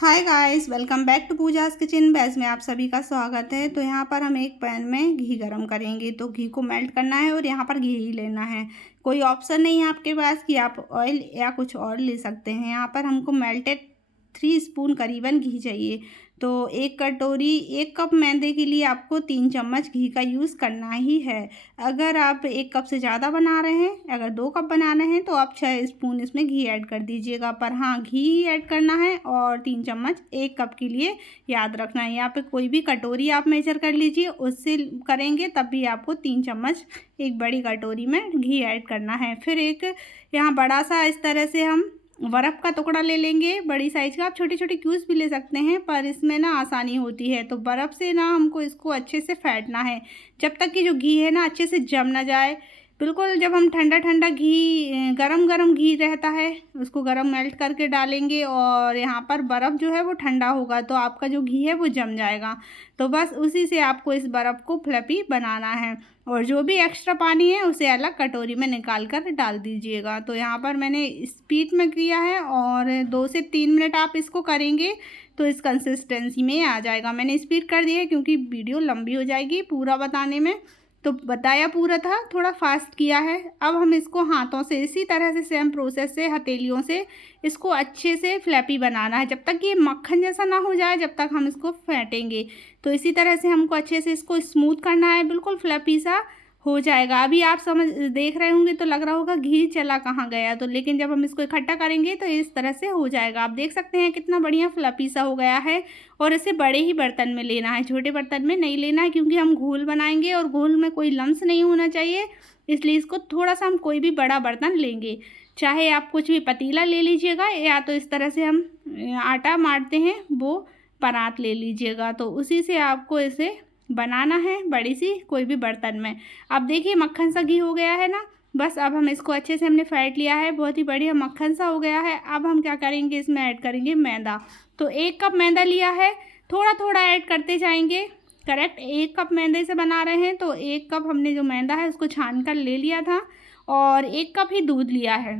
Hi guys, welcome back to Pooja's kitchen. Batch में आप सभी का स्वागत है। तो यहाँ पर हम एक पैन में घी गरम करेंगे। तो घी को मेल्ट करना है और यहाँ पर घी ही लेना है। कोई ऑप्शन नहीं है आपके पास कि आप ऑयल या कुछ और ले सकते हैं। यहाँ पर हमको मेल्टेड 3 स्पून करीबन घी चाहिए। तो एक कप मैदे के लिए आपको 3 चम्मच घी का यूज़ करना ही है। अगर आप 1 कप से ज़्यादा बना रहे हैं, अगर 2 कप बनाना है तो आप 6 स्पून इसमें घी ऐड कर दीजिएगा। पर हाँ, घी ही ऐड करना है और 3 चम्मच 1 कप के लिए याद रखना है। यहाँ पे कोई भी कटोरी आप मेजर कर लीजिए, उससे करेंगे तब भी आपको 3 चम्मच एक बड़ी कटोरी में घी ऐड करना है। फिर एक यहाँ बड़ा सा इस तरह से हम बर्फ़ का टुकड़ा ले लेंगे, बड़ी साइज़ का। आप छोटे छोटे क्यूब्स भी ले सकते हैं, पर इसमें ना आसानी होती है। तो बर्फ़ से ना हमको इसको अच्छे से फेंटना है जब तक कि जो घी है ना अच्छे से जम ना जाए। बिल्कुल जब हम ठंडा ठंडा घी, गरम गरम घी रहता है, उसको गरम मेल्ट करके डालेंगे और यहाँ पर बर्फ़ जो है वो ठंडा होगा तो आपका जो घी है वो जम जाएगा। तो बस उसी से आपको इस बर्फ़ को फ्लफ़ी बनाना है और जो भी एक्स्ट्रा पानी है उसे अलग कटोरी में निकाल कर डाल दीजिएगा। तो यहाँ पर मैंने स्पीड में किया है और 2 से 3 मिनट आप इसको करेंगे तो इस कंसिस्टेंसी में आ जाएगा। मैंने स्पीड कर दिया है क्योंकि वीडियो लंबी हो जाएगी पूरा बताने में। तो बताया पूरा था, थोड़ा फास्ट किया है। अब हम इसको हाथों से इसी तरह से सेम प्रोसेस से हथेलियों से इसको अच्छे से फ्लैपी बनाना है जब तक कि ये मक्खन जैसा ना हो जाए, जब तक हम इसको फेंटेंगे। तो इसी तरह से हमको अच्छे से इसको स्मूथ करना है, बिल्कुल फ्लैपी सा हो जाएगा। अभी आप समझ देख रहे होंगे तो लग रहा होगा घी चला कहाँ गया, तो लेकिन जब हम इसको इकट्ठा करेंगे तो इस तरह से हो जाएगा। आप देख सकते हैं कितना बढ़िया फ्लफी सा हो गया है। और इसे बड़े ही बर्तन में लेना है, छोटे बर्तन में नहीं लेना है, क्योंकि हम घोल बनाएंगे और घोल में कोई लम्स नहीं होना चाहिए। इसलिए इसको थोड़ा सा हम कोई भी बड़ा बर्तन लेंगे, चाहे आप कुछ भी पतीला ले लीजिएगा या तो इस तरह से हम आटा मारते हैं वो परात ले लीजिएगा। तो उसी से आपको इसे बनाना है बड़ी सी कोई भी बर्तन में। अब देखिए मक्खन सा घी हो गया है ना। बस अब हम इसको अच्छे से हमने फेंट लिया है, बहुत ही बढ़िया मक्खन सा हो गया है। अब हम क्या करेंगे, इसमें ऐड करेंगे मैदा। तो 1 कप मैदा लिया है, थोड़ा थोड़ा ऐड करते जाएंगे। करेक्ट 1 कप मैदे से बना रहे हैं तो 1 कप हमने जो मैदा है उसको छान कर ले लिया था और 1 कप ही दूध लिया है।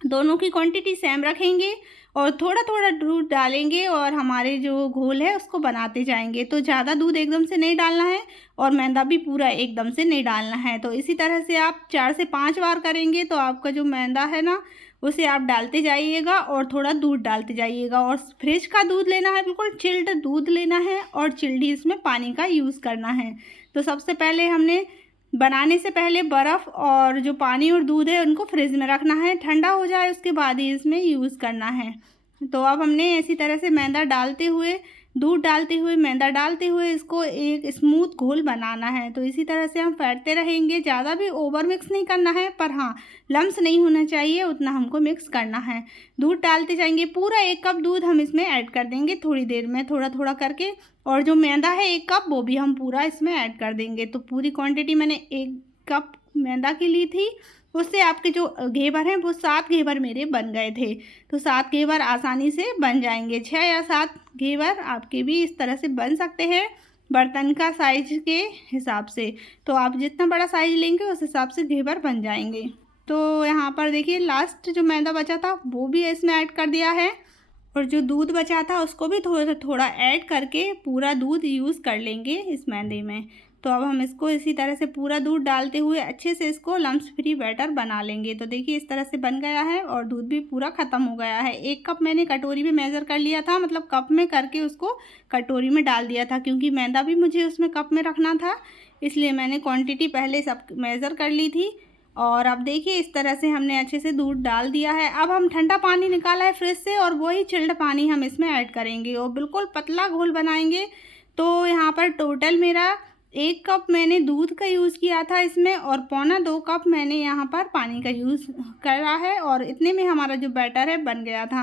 दोनों की क्वांटिटी सेम रखेंगे और थोड़ा थोड़ा दूध डालेंगे और हमारे जो घोल है उसको बनाते जाएंगे। तो ज़्यादा दूध एकदम से नहीं डालना है और मैदा भी पूरा एकदम से नहीं डालना है। तो इसी तरह से आप 4 से 5 बार करेंगे तो आपका जो मैदा है ना उसे आप डालते जाइएगा और थोड़ा दूध डालते जाइएगा। और फ्रिज का दूध लेना है, बिल्कुल चिल्ड दूध लेना है और चिल्ड ही इसमें पानी का यूज़ करना है। तो सबसे पहले हमने बनाने से पहले बर्फ़ और जो पानी और दूध है उनको फ्रिज में रखना है, ठंडा हो जाए उसके बाद ही इसमें यूज़ करना है। तो अब हमने इसी तरह से मैदा डालते हुए, दूध डालते हुए, मैदा डालते हुए इसको एक स्मूथ घोल बनाना है। तो इसी तरह से हम फेंटते रहेंगे, ज़्यादा भी ओवर मिक्स नहीं करना है, पर हाँ लम्स नहीं होना चाहिए उतना हमको मिक्स करना है। दूध डालते जाएंगे, पूरा 1 कप दूध हम इसमें ऐड कर देंगे थोड़ी देर में, थोड़ा थोड़ा करके। और जो मैदा है 1 कप वो भी हम पूरा इसमें ऐड कर देंगे। तो पूरी क्वांटिटी मैंने 1 कप मैदा की ली थी, उससे आपके जो घेवर हैं वो 7 घेवर मेरे बन गए थे। तो 7 घेवर आसानी से बन जाएंगे, 6 या 7 घेवर आपके भी इस तरह से बन सकते हैं बर्तन का साइज के हिसाब से। तो आप जितना बड़ा साइज लेंगे उस हिसाब से घेवर बन जाएंगे। तो यहाँ पर देखिए लास्ट जो मैदा बचा था वो भी इसमें ऐड कर दिया है और जो दूध बचा था उसको भी थोड़ा थोड़ा ऐड करके पूरा दूध यूज़ कर लेंगे इस मैदे में। तो अब हम इसको इसी तरह से पूरा दूध डालते हुए अच्छे से इसको लम्स फ्री बैटर बना लेंगे। तो देखिए इस तरह से बन गया है और दूध भी पूरा ख़त्म हो गया है। 1 कप मैंने कटोरी में मेज़र कर लिया था, मतलब कप में करके उसको कटोरी में डाल दिया था, क्योंकि मैदा भी मुझे उसमें कप में रखना था, इसलिए मैंने क्वांटिटी पहले सब मेज़र कर ली थी। और अब देखिए इस तरह से हमने अच्छे से दूध डाल दिया है। अब हम ठंडा पानी निकाला है फ्रिज से और वही चिल्ड पानी हम इसमें ऐड करेंगे और बिल्कुल पतला घोल बनाएंगे। तो यहाँ पर टोटल मेरा 1 कप मैंने दूध का यूज़ किया था इसमें और 1.25 कप मैंने यहाँ पर पानी का यूज़ करा है और इतने में हमारा जो बैटर है बन गया था।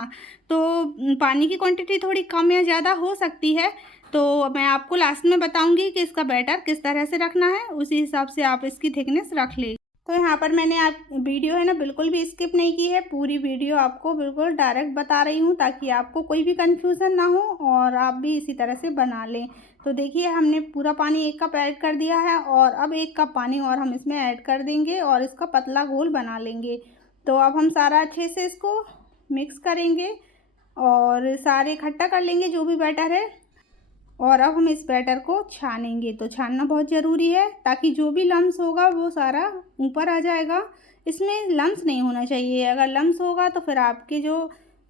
तो पानी की क्वांटिटी थोड़ी कम या ज़्यादा हो सकती है, तो मैं आपको लास्ट में बताऊंगी कि इसका बैटर किस तरह से रखना है, उसी हिसाब से आप इसकी थिकनेस रख ले। तो यहाँ पर मैंने आप वीडियो है ना बिल्कुल भी स्किप नहीं की है, पूरी वीडियो आपको बिल्कुल डायरेक्ट बता रही हूँ ताकि आपको कोई भी कन्फ्यूज़न ना हो और आप भी इसी तरह से बना लें। तो देखिए हमने पूरा पानी 1 कप ऐड कर दिया है और अब 1 कप पानी और हम इसमें ऐड कर देंगे और इसका पतला घोल बना लेंगे। तो अब हम सारा अच्छे से इसको मिक्स करेंगे और सारे इकट्ठा कर लेंगे जो भी बैटर है। और अब हम इस बैटर को छानेंगे। तो छानना बहुत ज़रूरी है ताकि जो भी लम्स होगा वो सारा ऊपर आ जाएगा। इसमें लम्स नहीं होना चाहिए, अगर लम्स होगा तो फिर आपके जो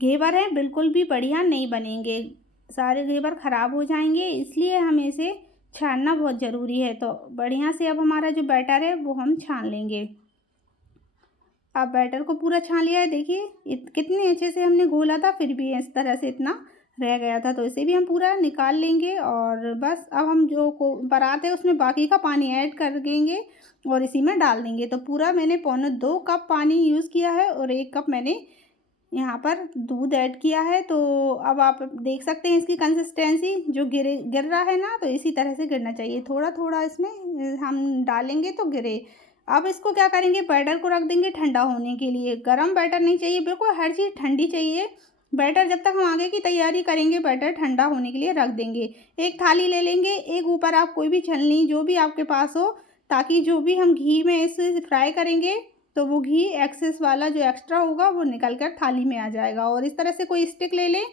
घेवर हैं बिल्कुल भी बढ़िया नहीं बनेंगे, सारे घेवर ख़राब हो जाएंगे। इसलिए हमें इसे छानना बहुत ज़रूरी है। तो बढ़िया से अब हमारा जो बैटर है वो हम छान लेंगे। अब बैटर को पूरा छान लिया है। देखिए कितने अच्छे से हमने घोला था, फिर भी इस तरह से इतना रह गया था। तो इसे भी हम पूरा निकाल लेंगे और बस अब हम जो को परात है उसमें बाकी का पानी ऐड कर देंगे और इसी में डाल देंगे। तो पूरा मैंने 1.25 कप पानी यूज़ किया है और 1 कप मैंने यहाँ पर दूध ऐड किया है। तो अब आप देख सकते हैं इसकी कंसिस्टेंसी जो गिर रहा है ना, तो इसी तरह से गिरना चाहिए। थोड़ा थोड़ा इसमें हम डालेंगे तो गिरे। अब इसको क्या करेंगे, बैटर को रख देंगे ठंडा होने के लिए। गरम बैटर नहीं चाहिए, बिल्कुल हर चीज़ ठंडी चाहिए। बैटर जब तक हम आगे की तैयारी करेंगे बैटर ठंडा होने के लिए रख देंगे। एक थाली ले लेंगे, एक ऊपर आप कोई भी छलनी जो भी आपके पास हो, ताकि जो भी हम घी में इसे फ्राई करेंगे तो वो घी एक्सेस वाला जो एक्स्ट्रा होगा वो निकल कर थाली में आ जाएगा। और इस तरह से कोई स्टिक ले लें।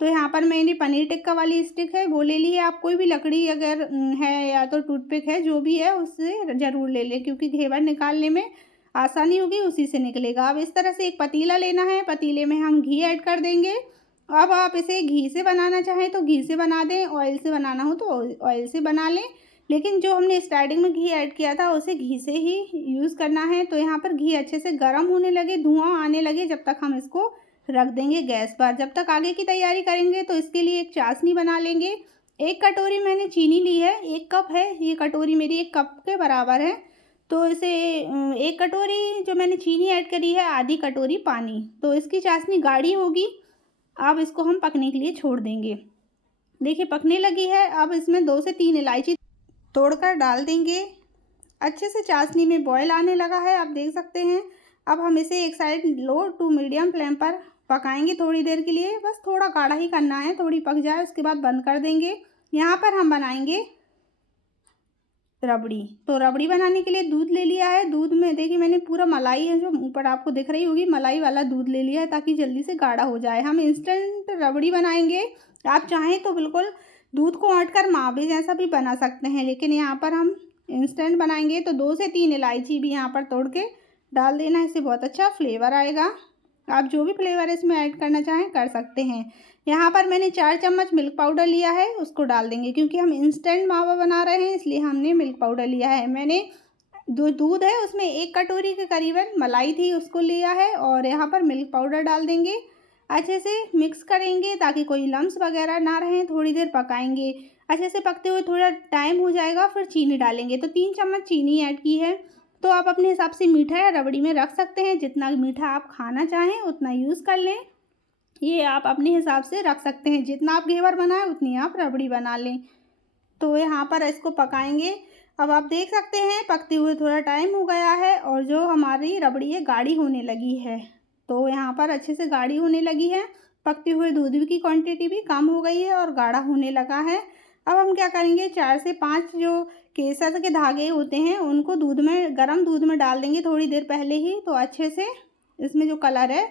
तो यहाँ पर मैंने पनीर टिक्का वाली स्टिक है वो ले ली है। आप कोई भी लकड़ी अगर है या तो टूथपिक है जो भी है उससे ज़रूर ले लें, क्योंकि घेवर निकालने में आसानी होगी, उसी से निकलेगा। अब इस तरह से एक पतीला लेना है, पतीले में हम घी ऐड कर देंगे। अब आप इसे घी से बनाना चाहें तो घी से बना दें, ऑयल से बनाना हो तो ऑयल से बना लें। लेकिन जो हमने स्टार्टिंग में घी ऐड किया था उसे घी से ही यूज़ करना है। तो यहाँ पर घी अच्छे से गर्म होने लगे, धुआं आने लगे, जब तक हम इसको रख देंगे गैस पर। जब तक आगे की तैयारी करेंगे तो इसके लिए एक चाशनी बना लेंगे। 1 कटोरी मैंने चीनी ली है, 1 कप है, ये कटोरी मेरी 1 कप के बराबर है। तो इसे 1 कटोरी जो मैंने चीनी ऐड करी है, आधी कटोरी पानी, तो इसकी चाशनी गाढ़ी होगी। अब इसको हम पकने के लिए छोड़ देंगे। देखिए पकने लगी है। अब इसमें 2 से 3 इलायची तोड़कर डाल देंगे। अच्छे से चाशनी में बॉयल आने लगा है, आप देख सकते हैं। अब हम इसे एक side low to medium flame पर पकाएंगे थोड़ी देर के लिए। बस थोड़ा गाढ़ा ही करना है, थोड़ी पक जाए उसके बाद बंद कर देंगे। यहाँ पर हम बनाएंगे रबड़ी। तो रबड़ी बनाने के लिए दूध ले लिया है। दूध में देखिए मैंने पूरा मलाई है जो ऊपर आपको दिख रही होगी, मलाई वाला दूध ले लिया है ताकि जल्दी से गाढ़ा हो जाए। हम इंस्टेंट रबड़ी बनाएंगे। आप चाहें तो बिल्कुल दूध को औंट कर मावे जैसा भी बना सकते हैं, लेकिन यहाँ पर हम इंस्टेंट बनाएंगे। तो 2 से 3 इलायची भी यहाँ पर तोड़ के डाल देना, इससे बहुत अच्छा फ्लेवर आएगा। आप जो भी फ्लेवर इसमें ऐड करना चाहें कर सकते हैं। यहाँ पर मैंने 4 चम्मच मिल्क पाउडर लिया है, उसको डाल देंगे। क्योंकि हम इंस्टेंट मावा बना रहे हैं इसलिए हमने मिल्क पाउडर लिया है। मैंने जो दूध है उसमें 1 कटोरी के करीबन मलाई थी, उसको लिया है और यहाँ पर मिल्क पाउडर डाल देंगे। अच्छे से मिक्स करेंगे ताकि कोई लम्स वगैरह ना रहें। थोड़ी देर पकाएंगे, अच्छे से पकते हुए थोड़ा टाइम हो जाएगा, फिर चीनी डालेंगे। तो 3 चम्मच चीनी ऐड की है। तो आप अपने हिसाब से मीठा या रबड़ी में रख सकते हैं, जितना मीठा आप खाना चाहें उतना यूज़ कर लें। ये आप अपने हिसाब से रख सकते हैं, जितना आप घेवर बनाएं उतनी आप रबड़ी बना लें। तो यहाँ पर इसको पकाएंगे। अब आप देख सकते हैं पकते हुए थोड़ा टाइम हो गया है और जो हमारी रबड़ी है गाढ़ी होने लगी है। तो यहाँ पर अच्छे से गाढ़ी होने लगी है, पकते हुए दूध की क्वांटिटी भी कम हो गई है और गाढ़ा होने लगा है। अब हम क्या करेंगे, 4 से 5 जो केसर के धागे होते हैं उनको दूध में, गर्म दूध में डाल देंगे थोड़ी देर पहले ही। तो अच्छे से इसमें जो कलर है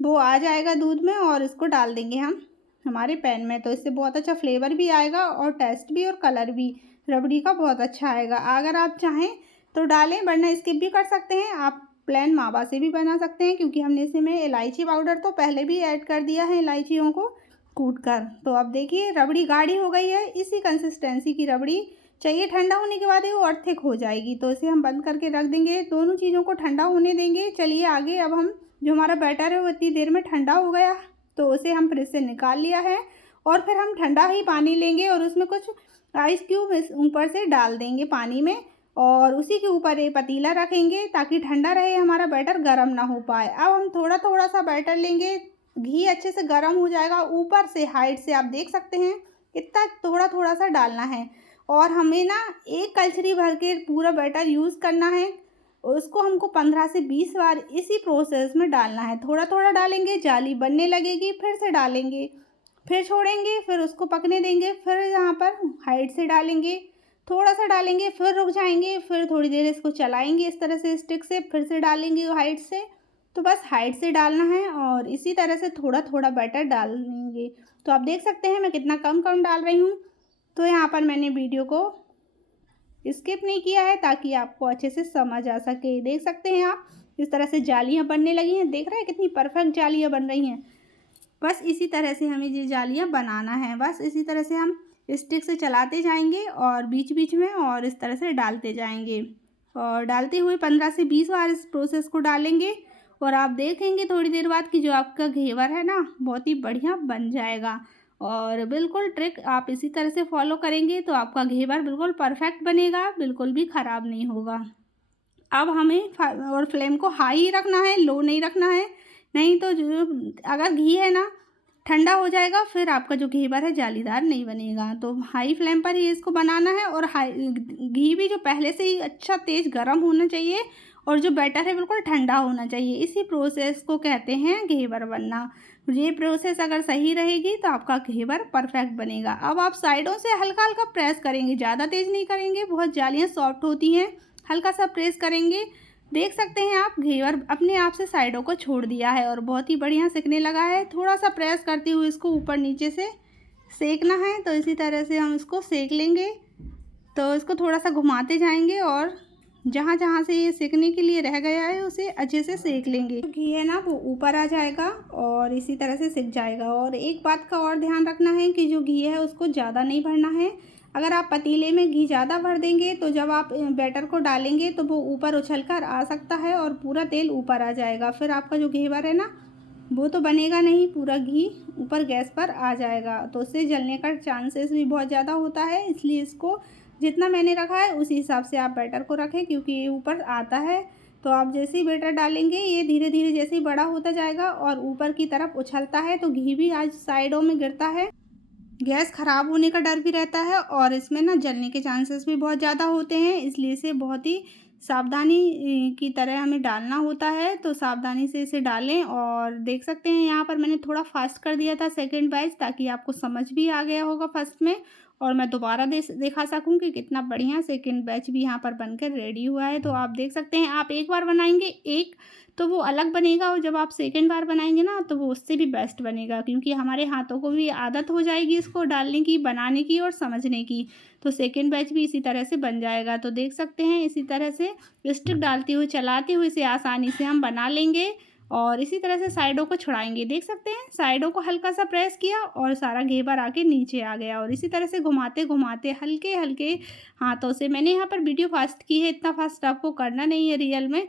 वो आ जाएगा दूध में और इसको डाल देंगे हम हमारे पैन में। तो इससे बहुत अच्छा फ्लेवर भी आएगा और टेस्ट भी और कलर भी रबड़ी का बहुत अच्छा आएगा। अगर आप चाहें तो डालें, वरना स्किप भी कर सकते हैं। आप प्लेन मावा से भी बना सकते हैं, क्योंकि हमने इसमें इलायची पाउडर तो पहले भी ऐड कर दिया है, इलायचियों को कूट कर। तो अब देखिए रबड़ी गाढ़ी हो गई है। इसी कंसिस्टेंसी की रबड़ी चाहिए। ठंडा होने के बाद ये और थिक हो जाएगी। तो इसे हम बंद करके रख देंगे, दोनों चीज़ों को ठंडा होने देंगे। चलिए आगे, अब हम जो हमारा बैटर है वो इतनी देर में ठंडा हो गया, तो उसे हम फ्रिज से निकाल लिया है। और फिर हम ठंडा ही पानी लेंगे और उसमें कुछ आइस क्यूब ऊपर से डाल देंगे पानी में, और उसी के ऊपर एक पतीला रखेंगे ताकि ठंडा रहे, हमारा बैटर गर्म ना हो पाए। अब हम थोड़ा थोड़ा सा बैटर लेंगे, घी अच्छे से गर्म हो जाएगा। ऊपर से हाइट से आप देख सकते हैं इतना थोड़ा थोड़ा सा डालना है। और हमें ना 1 कलछनी भर के पूरा बैटर यूज़ करना है। उसको हमको 15 से 20 बार इसी प्रोसेस में डालना है। थोड़ा थोड़ा डालेंगे, जाली बनने लगेगी, फिर से डालेंगे, फिर छोड़ेंगे, फिर उसको पकने देंगे, फिर यहाँ पर हाइट से डालेंगे, थोड़ा सा डालेंगे, फिर रुक जाएंगे, फिर थोड़ी देर इसको चलाएंगे इस तरह से स्टिक से, फिर से डालेंगे हाइट से। तो बस हाइट से डालना है और इसी तरह से थोड़ा थोड़ा बैटर डालेंगे। तो आप देख सकते हैं मैं कितना कम कम डाल रही हूँ। तो यहाँ पर मैंने वीडियो को स्किप नहीं किया है ताकि आपको अच्छे से समझ आ सके। देख सकते हैं आप इस तरह से जालियाँ बनने लगी हैं। देख रहे हैं कितनी परफेक्ट जालियाँ बन रही हैं। बस इसी तरह से हमें ये जालियाँ बनाना है। बस इसी तरह से हम स्टिक से चलाते जाएंगे और बीच बीच में और इस तरह से डालते जाएंगे और डालते हुए 15 से 20 बार इस प्रोसेस को डालेंगे और आप देखेंगे थोड़ी देर बाद कि जो आपका घेवर है ना बहुत ही बढ़िया बन जाएगा। और बिल्कुल ट्रिक आप इसी तरह से फॉलो करेंगे तो आपका घेवर बिल्कुल परफेक्ट बनेगा, बिल्कुल भी ख़राब नहीं होगा। अब हमें और फ्लेम को हाई ही रखना है, लो नहीं रखना है, नहीं तो जो अगर घी है ना ठंडा हो जाएगा फिर आपका जो घेवर है जालीदार नहीं बनेगा। तो हाई फ्लेम पर ही इसको बनाना है और हाई घी भी जो पहले से ही अच्छा तेज़ गर्म होना चाहिए और जो बैटर है बिल्कुल ठंडा होना चाहिए। इसी प्रोसेस को कहते हैं घेवर बनना। ये प्रोसेस अगर सही रहेगी तो आपका घेवर परफेक्ट बनेगा। अब आप साइडों से हल्का हल्का प्रेस करेंगे, ज़्यादा तेज़ नहीं करेंगे, बहुत जालियाँ सॉफ्ट होती हैं। हल्का सा प्रेस करेंगे। देख सकते हैं आप घेवर अपने आप से साइडों को छोड़ दिया है और बहुत ही बढ़िया सिकने लगा है। थोड़ा सा प्रेस करते हुए इसको ऊपर नीचे से सेकना है। तो इसी तरह से हम इसको सेक लेंगे। तो इसको थोड़ा सा घुमाते जाएंगे और जहाँ जहाँ से ये सेकने के लिए रह गया है उसे अच्छे से सेक लेंगे। तो घी है ना वो ऊपर आ जाएगा और इसी तरह से सिक जाएगा। और एक बात का और ध्यान रखना है कि जो घी है उसको ज़्यादा नहीं भरना है। अगर आप पतीले में घी ज़्यादा भर देंगे तो जब आप बैटर को डालेंगे तो वो ऊपर उछल कर आ सकता है और पूरा तेल ऊपर आ जाएगा। फिर आपका जो घेवर है ना वो तो बनेगा नहीं, पूरा घी ऊपर गैस पर आ जाएगा। तो उससे जलने का चांसेस भी बहुत ज़्यादा होता है। इसलिए इसको जितना मैंने रखा है उसी हिसाब से आप बैटर को रखें, क्योंकि ये ऊपर आता है। तो आप जैसे ही बैटर डालेंगे ये धीरे धीरे जैसे ही बड़ा होता जाएगा और ऊपर की तरफ उछलता है तो घी भी आज साइडों में गिरता है। गैस ख़राब होने का डर भी रहता है और इसमें ना जलने के चांसेस भी बहुत ज़्यादा होते हैं। इसलिए इसे बहुत ही सावधानी की तरह हमें डालना होता है। तो सावधानी से इसे डालें। और देख सकते हैं यहाँ पर मैंने थोड़ा फास्ट कर दिया था सेकंड बैच, ताकि आपको समझ भी आ गया होगा फर्स्ट में और मैं दोबारा दिखा सकूँ कि कितना बढ़िया सेकंड बैच भी यहाँ पर बनकर रेडी हुआ है। तो आप देख सकते हैं आप एक बार बनाएंगे एक तो वो अलग बनेगा और जब आप सेकंड बार बनाएंगे ना तो वो उससे भी बेस्ट बनेगा, क्योंकि हमारे हाथों को भी आदत हो जाएगी इसको डालने की, बनाने की और समझने की। तो सेकंड बैच भी इसी तरह से बन जाएगा। तो देख सकते हैं इसी तरह से स्टिक डालते हुए चलाते हुए इसे आसानी से हम बना लेंगे और इसी तरह से साइडों को छुड़ाएंगे। देख सकते हैं साइडों को हल्का सा प्रेस किया और सारा घेवर आके नीचे आ गया और इसी तरह से घुमाते घुमाते हल्के हल्के हाथों से, मैंने यहाँ पर वीडियो फास्ट की है, इतना फास्ट आपको करना नहीं है रियल में,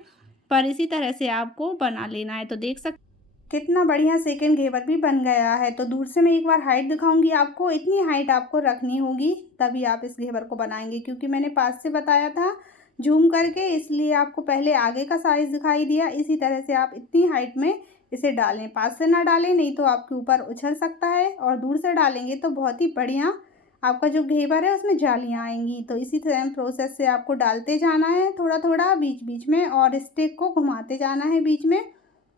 पर इसी तरह से आपको बना लेना है। तो देख सकते कितना बढ़िया सेकंड घेवर भी बन गया है। तो दूर से मैं एक बार हाइट दिखाऊंगी आपको, इतनी हाइट आपको रखनी होगी तभी आप इस घेवर को बनाएंगे, क्योंकि मैंने पास से बताया था जूम करके, इसलिए आपको पहले आगे का साइज़ दिखाई दिया। इसी तरह से आप इतनी हाइट में इसे डालें, पास से ना डालें नहीं तो आपके ऊपर उछल सकता है, और दूर से डालेंगे तो बहुत ही बढ़िया आपका जो घेवर है उसमें जालियाँ आएंगी। तो इसी सेम प्रोसेस से आपको डालते जाना है थोड़ा थोड़ा बीच बीच में और स्टिक को घुमाते जाना है बीच में,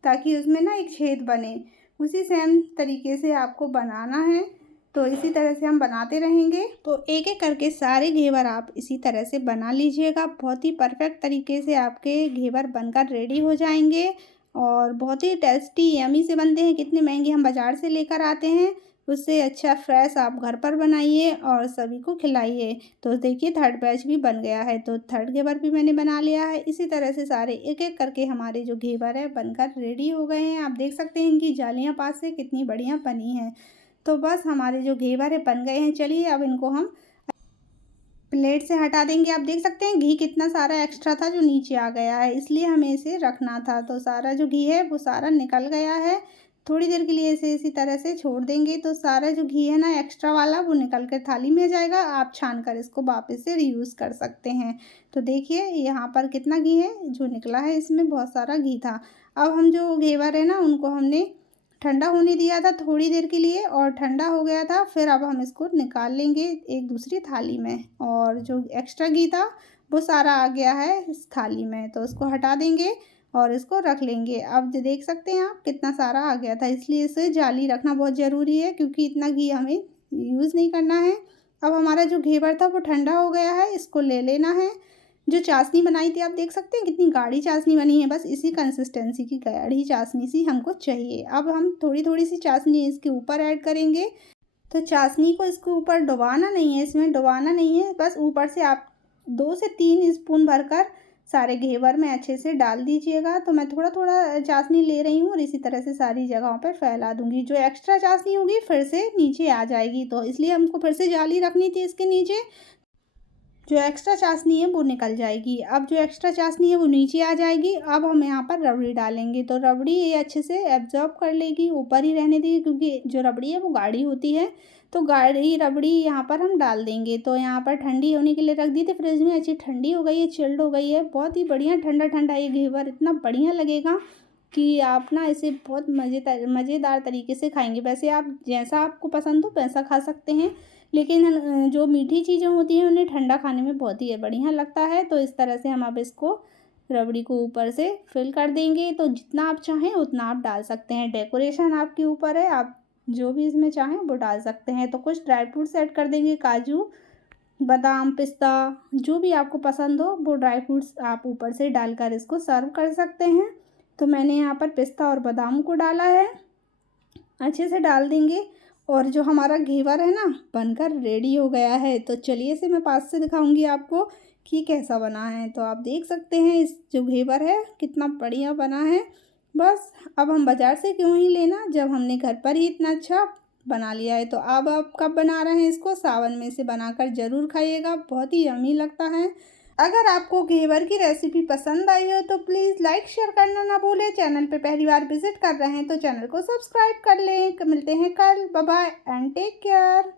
ताकि उसमें ना एक छेद बने। उसी सेम तरीके से आपको बनाना है। तो इसी तरह से हम बनाते रहेंगे। तो एक एक करके सारे घेवर आप इसी तरह से बना लीजिएगा। बहुत ही परफेक्ट तरीके से आपके घेवर बनकर रेडी हो जाएंगे और बहुत ही टेस्टी यमी से बनते हैं। कितने महंगे हम बाज़ार से लेकर आते हैं, उससे अच्छा फ्रेश आप घर पर बनाइए और सभी को खिलाइए। तो देखिए थर्ड बैच भी बन गया है। तो थर्ड घेवर भी मैंने बना लिया है। इसी तरह से सारे एक एक करके हमारे जो घेवर है बनकर रेडी हो गए हैं। आप देख सकते हैं कि जालियाँ पास से कितनी बढ़िया बनी हैं। तो बस हमारे जो घेवर है बन गए हैं। चलिए अब इनको हम प्लेट से हटा देंगे। आप देख सकते हैं घी कितना सारा एक्स्ट्रा था जो नीचे आ गया है, इसलिए हमें इसे रखना था। तो सारा जो घी है वो सारा निकल गया है। थोड़ी देर के लिए इसे इसी तरह से छोड़ देंगे तो सारा जो घी है ना एक्स्ट्रा वाला वो निकल कर थाली में जाएगा। आप छान कर इसको वापस से रीयूज़ कर सकते हैं। तो देखिए यहाँ पर कितना घी है जो निकला है, इसमें बहुत सारा घी था। अब हम जो घेवर है ना उनको हमने ठंडा होने दिया था थोड़ी देर के लिए और ठंडा हो गया था। फिर अब हम इसको निकाल लेंगे एक दूसरी थाली में, और जो एक्स्ट्रा घी था वो सारा आ गया है इस थाली में। तो इसको हटा देंगे और इसको रख लेंगे। अब जो देख सकते हैं आप कितना सारा आ गया था, इसलिए इसे जाली रखना बहुत ज़रूरी है, क्योंकि इतना घी हमें यूज़ नहीं करना है। अब हमारा जो घेवर था वो ठंडा हो गया है, इसको ले लेना है। जो चाशनी बनाई थी आप देख सकते हैं कितनी गाढ़ी चाशनी बनी है। बस इसी कंसिस्टेंसी की गाढ़ी चाशनी सी हमको चाहिए। अब हम थोड़ी थोड़ी सी चाशनी इसके ऊपर ऐड करेंगे। तो चाशनी को इसके ऊपर डुबाना नहीं है, इसमें डुबाना नहीं है, बस ऊपर से आप 2 से 3 स्पून भरकर सारे घेवर में अच्छे से डाल दीजिएगा। तो मैं थोड़ा थोड़ा चाशनी ले रही हूँ और इसी तरह से सारी जगहों पर फैला दूंगी। जो एक्स्ट्रा चाशनी होगी फिर से नीचे आ जाएगी, तो इसलिए हमको फिर से जाली रखनी थी इसके नीचे। जो एक्स्ट्रा चाशनी है वो निकल जाएगी। अब जो एक्स्ट्रा चाशनी है वो नीचे आ जाएगी। अब हम यहाँ पर रबड़ी डालेंगे, तो रबड़ी ये अच्छे से एब्जॉर्ब कर लेगी, ऊपर ही रहने देगी क्योंकि जो रबड़ी है वो गाढ़ी होती है। तो गाढ़ी रबड़ी यहाँ पर हम डाल देंगे। तो यहाँ पर ठंडी होने के लिए रख दी थी फ्रिज में, अच्छी ठंडी हो गई है, चिल्ड हो गई है, बहुत ही बढ़िया ठंडा ठंडा ये घेवर इतना बढ़िया लगेगा कि आप ना इसे बहुत मज़ेदार तरीके से खाएंगे। वैसे आप जैसा आपको पसंद हो वैसा खा सकते हैं, लेकिन जो मीठी चीज़ें होती हैं उन्हें ठंडा खाने में बहुत ही बढ़िया लगता है। तो इस तरह से हम अब इसको रबड़ी को ऊपर से फिल कर देंगे। तो जितना आप चाहें उतना आप डाल सकते हैं, डेकोरेशन आपके ऊपर है, आप जो भी इसमें चाहें वो डाल सकते हैं। तो कुछ ड्राई फ्रूट्स ऐड कर देंगे, काजू, बादाम, पिस्ता, जो भी आपको पसंद हो वो ड्राई फ्रूट्स आप ऊपर से डालकर इसको सर्व कर सकते हैं। तो मैंने यहाँ पर पिस्ता और बादाम को डाला है, अच्छे से डाल देंगे। और जो हमारा घेवर है ना बनकर रेडी हो गया है। तो चलिए इसे मैं पास से दिखाऊंगी आपको कि कैसा बना है। तो आप देख सकते हैं इस जो घेवर है कितना बढ़िया बना है। बस अब हम बाज़ार से क्यों ही लेना जब हमने घर पर ही इतना अच्छा बना लिया है। तो अब आप कब बना रहे हैं इसको, सावन में से बनाकर ज़रूर खाइएगा, बहुत ही यम्मी लगता है। अगर आपको घेवर की रेसिपी पसंद आई हो तो प्लीज़ लाइक शेयर करना ना भूलें। चैनल पे पहली बार विजिट कर रहे हैं तो चैनल को सब्सक्राइब कर लें। मिलते हैं कल, bye bye and take care.